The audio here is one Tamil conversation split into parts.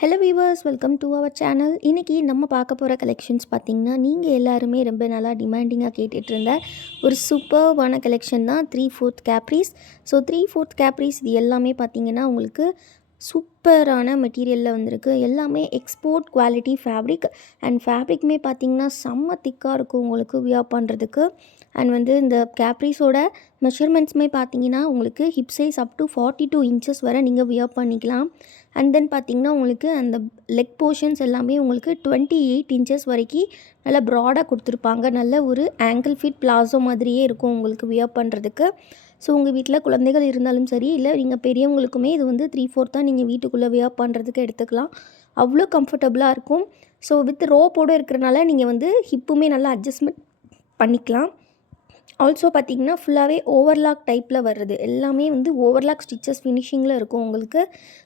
Hello viewers, welcome to our channel. இன்றைக்கி நம்ம பார்க்க போகிற கலெக்ஷன்ஸ் பார்த்திங்கன்னா, நீங்கள் எல்லாருமே ரொம்ப நல்லா டிமாண்டிங்காக கேட்டுட்டு இருந்த ஒரு சூப்பர்வான கலெக்ஷன் தான் 3/4 கேப்ரீஸ். ஸோ 3/4 கேப்ரீஸ் இது எல்லாமே பார்த்திங்கன்னா உங்களுக்கு சூப்பரான மெட்டீரியலில் வந்திருக்கு. எல்லாமே எக்ஸ்போர்ட் குவாலிட்டி ஃபேப்ரிக் அண்ட் ஃபேப்ரிக்குமே பார்த்திங்கன்னா செம்ம திக்காக இருக்கும் உங்களுக்கு வியர் பண்ணுறதுக்கு. அண்ட் இந்த கேப்ரீஸோட மெஷர்மெண்ட்ஸுமே பார்த்திங்கன்னா உங்களுக்கு hip size up to 42 inches வரை நீங்கள் வியர் பண்ணிக்கலாம். அண்ட் தென் பார்த்திங்கன்னா உங்களுக்கு அந்த லெக் போர்ஷன்ஸ் எல்லாமே உங்களுக்கு 28 இன்ச்சஸ் வரைக்கும் நல்லா ப்ராடாக கொடுத்துருப்பாங்க. நல்ல ஒரு ஆங்கிள் ஃபிட் பிளாசோ மாதிரியே இருக்கும் உங்களுக்கு வியர் பண்ணுறதுக்கு. ஸோ உங்கள் வீட்டில் குழந்தைகள் இருந்தாலும் சரி, இல்லை நீங்கள் பெரியவங்களுக்குமே இது 3/4 நீங்கள் வீட்டுக்குள்ளே வியர் பண்ணுறதுக்கு எடுத்துக்கலாம். அவ்வளோ கம்ஃபர்டபுளாக இருக்கும். ஸோ வித் ரோப்போடு இருக்கிறனால நீங்கள் ஹிப்புமே நல்லா அட்ஜஸ்ட்மெண்ட் பண்ணிக்கலாம். ஆல்சோ பார்த்திங்கன்னா ஃபுல்லாகவே ஓவர்லாக் டைப்பில் வர்றது எல்லாமே ஓவர்லாக் ஸ்டிச்சஸ் ஃபினிஷிங்கில் இருக்கும் உங்களுக்கு.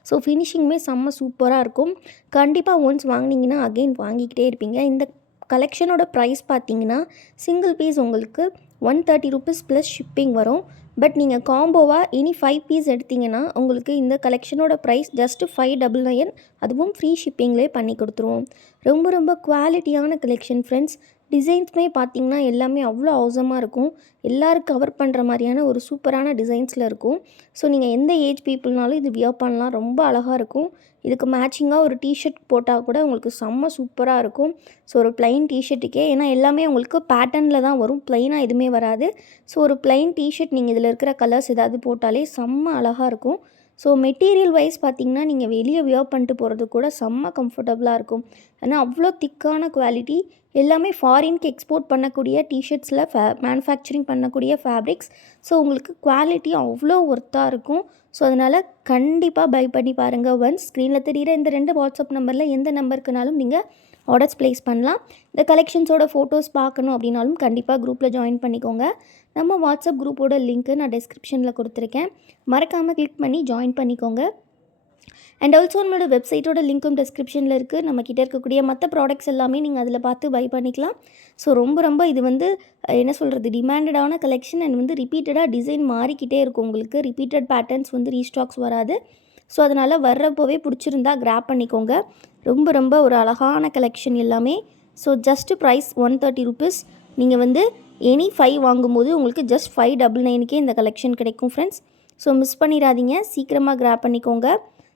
ஸோ ஃபினிஷிங்குமே செம்ம சூப்பராக இருக்கும். கண்டிப்பாக ஒன்ஸ் வாங்கினீங்கன்னா அகெயின் வாங்கிக்கிட்டே இருப்பீங்க. இந்த கலெக்ஷனோட ப்ரைஸ் பார்த்திங்கன்னா சிங்கிள் பீஸ் உங்களுக்கு 130 ரூபீஸ் ப்ளஸ் ஷிப்பிங் வரும். பட் நீங்கள் காம்போவாக இனி 5 பீஸ் எடுத்திங்கன்னா உங்களுக்கு இந்த கலெக்ஷனோட ப்ரைஸ் ஜஸ்ட்டு 599, அதுவும் ஃப்ரீ ஷிப்பிங்லேயே பண்ணி கொடுத்துருவோம். ரொம்ப ரொம்ப குவாலிட்டியான கலெக்ஷன் ஃப்ரெண்ட்ஸ். டிசைன்ஸுமே பார்த்திங்கன்னா எல்லாமே அவ்வளோ அவசமாக இருக்கும். எல்லோரும் கவர் பண்ணுற மாதிரியான ஒரு சூப்பரான டிசைன்ஸில் இருக்கும். ஸோ நீங்கள் எந்த ஏஜ் பீப்புள்னாலும் இது வியர் பண்ணலாம். ரொம்ப அழகாக இருக்கும். இதுக்கு மேட்சிங்காக ஒரு டிஷர்ட் போட்டால் கூட உங்களுக்கு செம்ம சூப்பராக இருக்கும். ஸோ ஒரு ப்ளைன் டிஷர்ட்டுக்கே, ஏன்னா எல்லாமே உங்களுக்கு பேட்டர்னில் தான் வரும், ப்ளைனாக எதுவுமே வராது. ஸோ ஒரு ப்ளைன் டிஷர்ட் நீங்கள் இதில் இருக்கிற கலர்ஸ் ஏதாவது போட்டாலே செம்ம அழகாக இருக்கும். ஸோ மெட்டீரியல் வைஸ் பார்த்திங்கன்னா நீங்கள் வெளியே வியர் பண்ணிட்டு போகிறது கூட செம்ம கம்ஃபர்டபுளாக இருக்கும். ஏன்னா அவ்வளோ திக்கான குவாலிட்டி. எல்லாமே ஃபாரினுக்கு எக்ஸ்போர்ட் பண்ணக்கூடிய டிஷர்ட்ஸில் மேனுஃபேக்சரிங் பண்ணக்கூடிய ஃபேப்ரிக்ஸ். ஸோ உங்களுக்கு குவாலிட்டி அவ்வளோ ஒர்த்தாக இருக்கும். ஸோ அதனால் கண்டிப்பாக பை பண்ணி பாருங்கள். ஒன்ஸ் ஸ்க்ரீனில் தெரிகிற இந்த 2 வாட்ஸ்அப் நம்பரில் எந்த நம்பருக்குனாலும் நீங்கள் ஆர்டர்ஸ் ப்ளேஸ் பண்ணலாம். இந்த கலெக்ஷன்ஸோட ஃபோட்டோஸ் பார்க்கணும் அப்படின்னாலும் கண்டிப்பாக குரூப்பில் ஜாயின் பண்ணிக்கோங்க. நம்ம வாட்ஸ்அப் குரூப்போட லிங்க்கு நான் டிஸ்கிரிப்ஷனில் கொடுத்துருக்கேன். மறக்காமல் கிளிக் பண்ணி ஜாயின் பண்ணிக்கோங்க. அண்ட் ஆல்சோ நம்மளோட வெப்சைட்டோட லிங்க்கும் டிஸ்கிரிப்ஷனில் இருக்குது. நம்மக்கிட்ட இருக்கக்கூடிய மற்ற ப்ராடக்ட்ஸ் எல்லாமே நீங்கள் அதில் பார்த்து பை பண்ணிக்கலாம். ஸோ ரொம்ப இது என்ன சொல்கிறது, டிமாண்டடான கலெக்ஷன். அண்ட் ரிப்பீட்டடாக டிசைன் மாறிக்கிட்டே இருக்கும் உங்களுக்கு. ரிப்பீட்டட் பேட்டர்ன்ஸ் ரீஸ்டாக்ஸ் வராது. ஸோ அதனால் வர்றப்போவே பிடிச்சிருந்தா கிராப் பண்ணிக்கோங்க. ரொம்ப ஒரு அழகான கலெக்ஷன் எல்லாமே. So just price 130 rupees. நீங்கள் எனி 5 வாங்கும்போது உங்களுக்கு ஜஸ்ட் 599க்கே இந்த கலெக்ஷன் கிடைக்கும் ஃப்ரெண்ட்ஸ். ஸோ மிஸ் பண்ணிடாதீங்க, சீக்கிரமாக கிராப் பண்ணிக்கோங்க.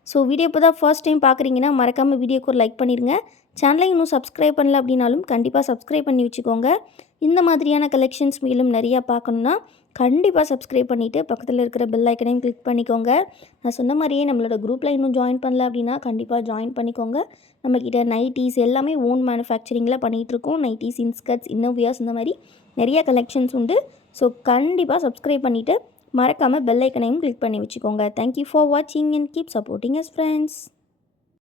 ஸோ வீடியோ இப்போ தான் ஃபர்ஸ்ட் டைம் பார்க்குறீங்கன்னா மறக்காமல் வீடியோக்கு ஒரு லைக் பண்ணிடுங்க. சேனலை இன்னும் சப்ஸ்கிரைப் பண்ணல அப்படின்னாலும் கண்டிப்பாக சப்ஸ்கிரைப் பண்ணி வச்சுக்கோங்க. இந்த மாதிரியான கலெக்ஷன்ஸ் மேலும் நிறையா பார்க்கணுன்னா கண்டிப்பாக சப்ஸ்கிரைப் பண்ணிவிட்டு பக்கத்தில் இருக்கிற பெல் ஐக்கனையும் கிளிக் பண்ணிக்கோங்க. நான் சொன்ன மாதிரியே நம்மளோட குரூப்பில் இன்னும் ஜாயின் பண்ணல அப்படின்னா கண்டிப்பாக ஜாயின் பண்ணிக்கோங்க. நம்மக்கிட்ட நைட்டீஸ் எல்லாமே ஓன் மேனுஃபேக்சரிங்கில் பண்ணிகிட்ருக்கோம். நைட்டீஸ், இன்ஸ்கர்ட்ஸ், இன்னோவியர்ஸ், இந்த மாதிரி நிறைய கலெக்ஷன்ஸ் உண்டு. ஸோ கண்டிப்பாக சப்ஸ்கிரைப் பண்ணிவிட்டு மறக்காமல் பெல் ஐக்கனையும் கிளிக் பண்ணி வச்சுக்கோங்க. தேங்க்யூ ஃபார் வாட்சிங் and keep supporting us friends.